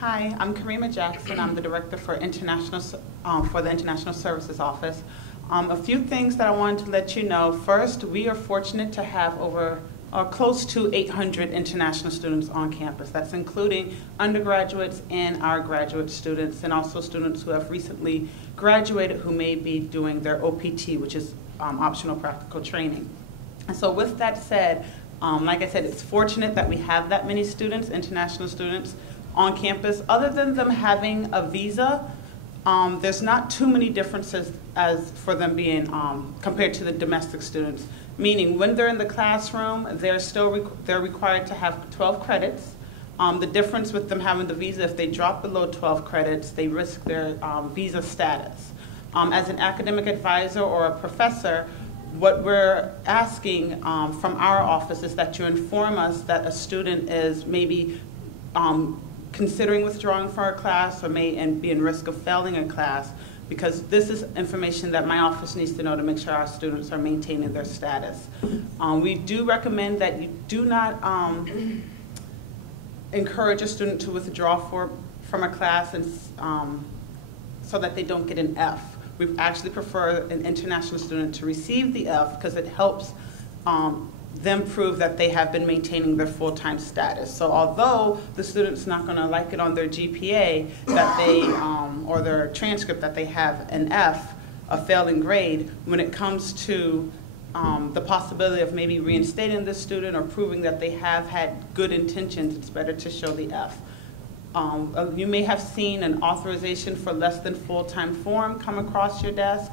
Hi, I'm Karima Jackson. I'm the director for the International Services Office. A few things that I wanted to let you know. First, we are fortunate to have close to 800 international students on campus. That's including undergraduates and our graduate students, and also students who have recently graduated who may be doing their OPT, which is optional practical training. And so with that said, like I said, it's fortunate that we have that many students, international students, on campus. Other than them having a visa, there's not too many differences as for them being compared to the domestic students. Meaning, when they're in the classroom, they're required to have 12 credits. The difference with them having the visa, if they drop below 12 credits, they risk their visa status. As an academic advisor or a professor, what we're asking from our office is that you inform us that a student is maybe considering withdrawing from a class or may be in risk of failing a class, because this is information that my office needs to know to make sure our students are maintaining their status. We do recommend that you do not encourage a student to withdraw from a class and, so that they don't get an F. We actually prefer an international student to receive the F because it helps them prove that they have been maintaining their full-time status. So although the student's not going to like it on their GPA that they, or their transcript that they have an F, a failing grade, when it comes to the possibility of maybe reinstating the student or proving that they have had good intentions, it's better to show the F. You may have seen an authorization for less than full-time form come across your desk.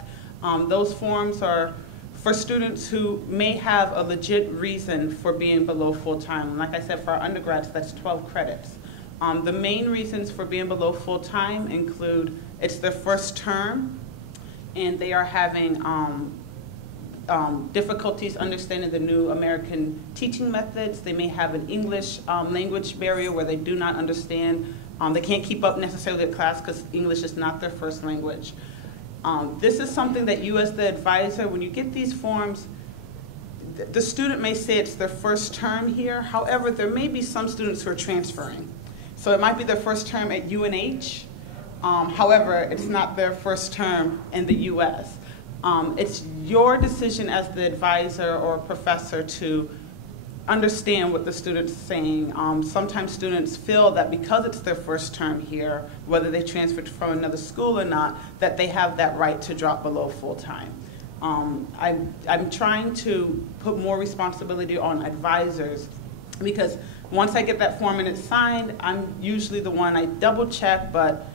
Those forms are for students who may have a legit reason for being below full-time. Like I said, for our undergrads, that's 12 credits. The main reasons for being below full-time include it's their first term and they are having difficulties understanding the new American teaching methods. They may have an English language barrier where they do not understand, they can't keep up necessarily at class because English is not their first language. This is something that you as the advisor, when you get these forms, the student may say it's their first term here. However, there may be some students who are transferring. So it might be their first term at UNH. However, it's not their first term in the US. It's your decision as the advisor or professor to understand what the student's saying. Sometimes students feel that because it's their first term here, whether they transferred from another school or not, that they have that right to drop below full-time. I'm trying to put more responsibility on advisors because once I get that form and it's signed, I'm usually the one, I double check, but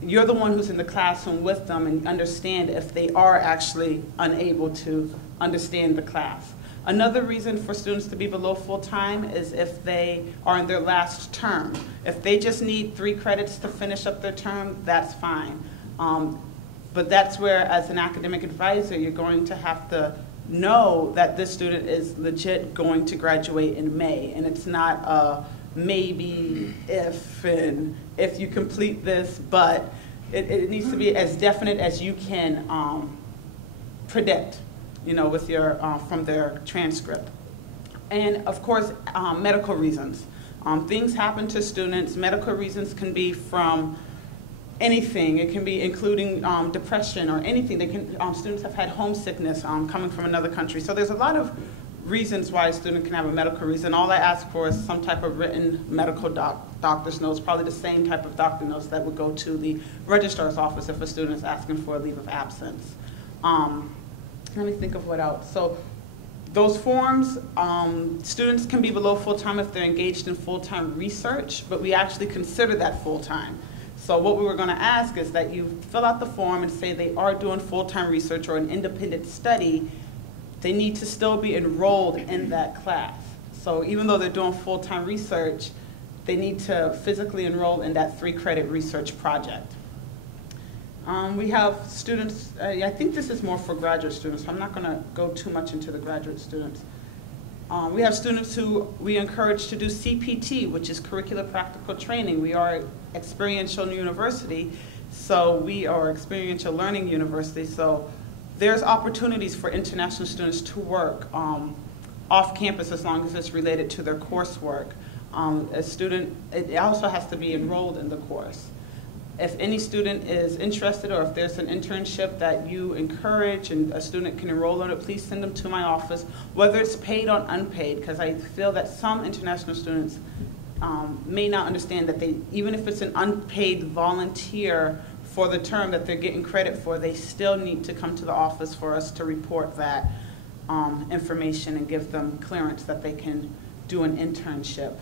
you're the one who's in the classroom with them and understand if they are actually unable to understand the class. Another reason for students to be below full-time is if they are in their last term. If they just need 3 credits to finish up their term, that's fine. But that's where, as an academic advisor, you're going to have to know that this student is legit going to graduate in May, and it's not a maybe if, and if you complete this, but it needs to be as definite as you can predict, you know, with your, from their transcript. And of course, medical reasons. Things happen to students. Medical reasons can be from anything. It can be including depression or anything. They can, students have had homesickness coming from another country. So there's a lot of reasons why a student can have a medical reason. All I ask for is some type of written medical doctor's notes, probably the same type of doctor notes that would go to the registrar's office if a student is asking for a leave of absence. Let me think of what else. So those forms, students can be below full-time if they're engaged in full-time research, but we actually consider that full-time. So what we were going to ask is that you fill out the form and say they are doing full-time research or an independent study. They need to still be enrolled in that class. So even though they're doing full-time research, they need to physically enroll in that 3-credit research project. We have students, I think this is more for graduate students, so I'm not going to go too much into the graduate students. We have students who we encourage to do CPT, which is curricular practical training. We are experiential university, so we are experiential learning university, so there's opportunities for international students to work off campus as long as it's related to their coursework. A student, it also has to be enrolled in the course. If any student is interested, or if there's an internship that you encourage and a student can enroll in it, please send them to my office, whether it's paid or unpaid, because I feel that some international students may not understand that they, even if it's an unpaid volunteer for the term that they're getting credit for, they still need to come to the office for us to report that information and give them clearance that they can do an internship.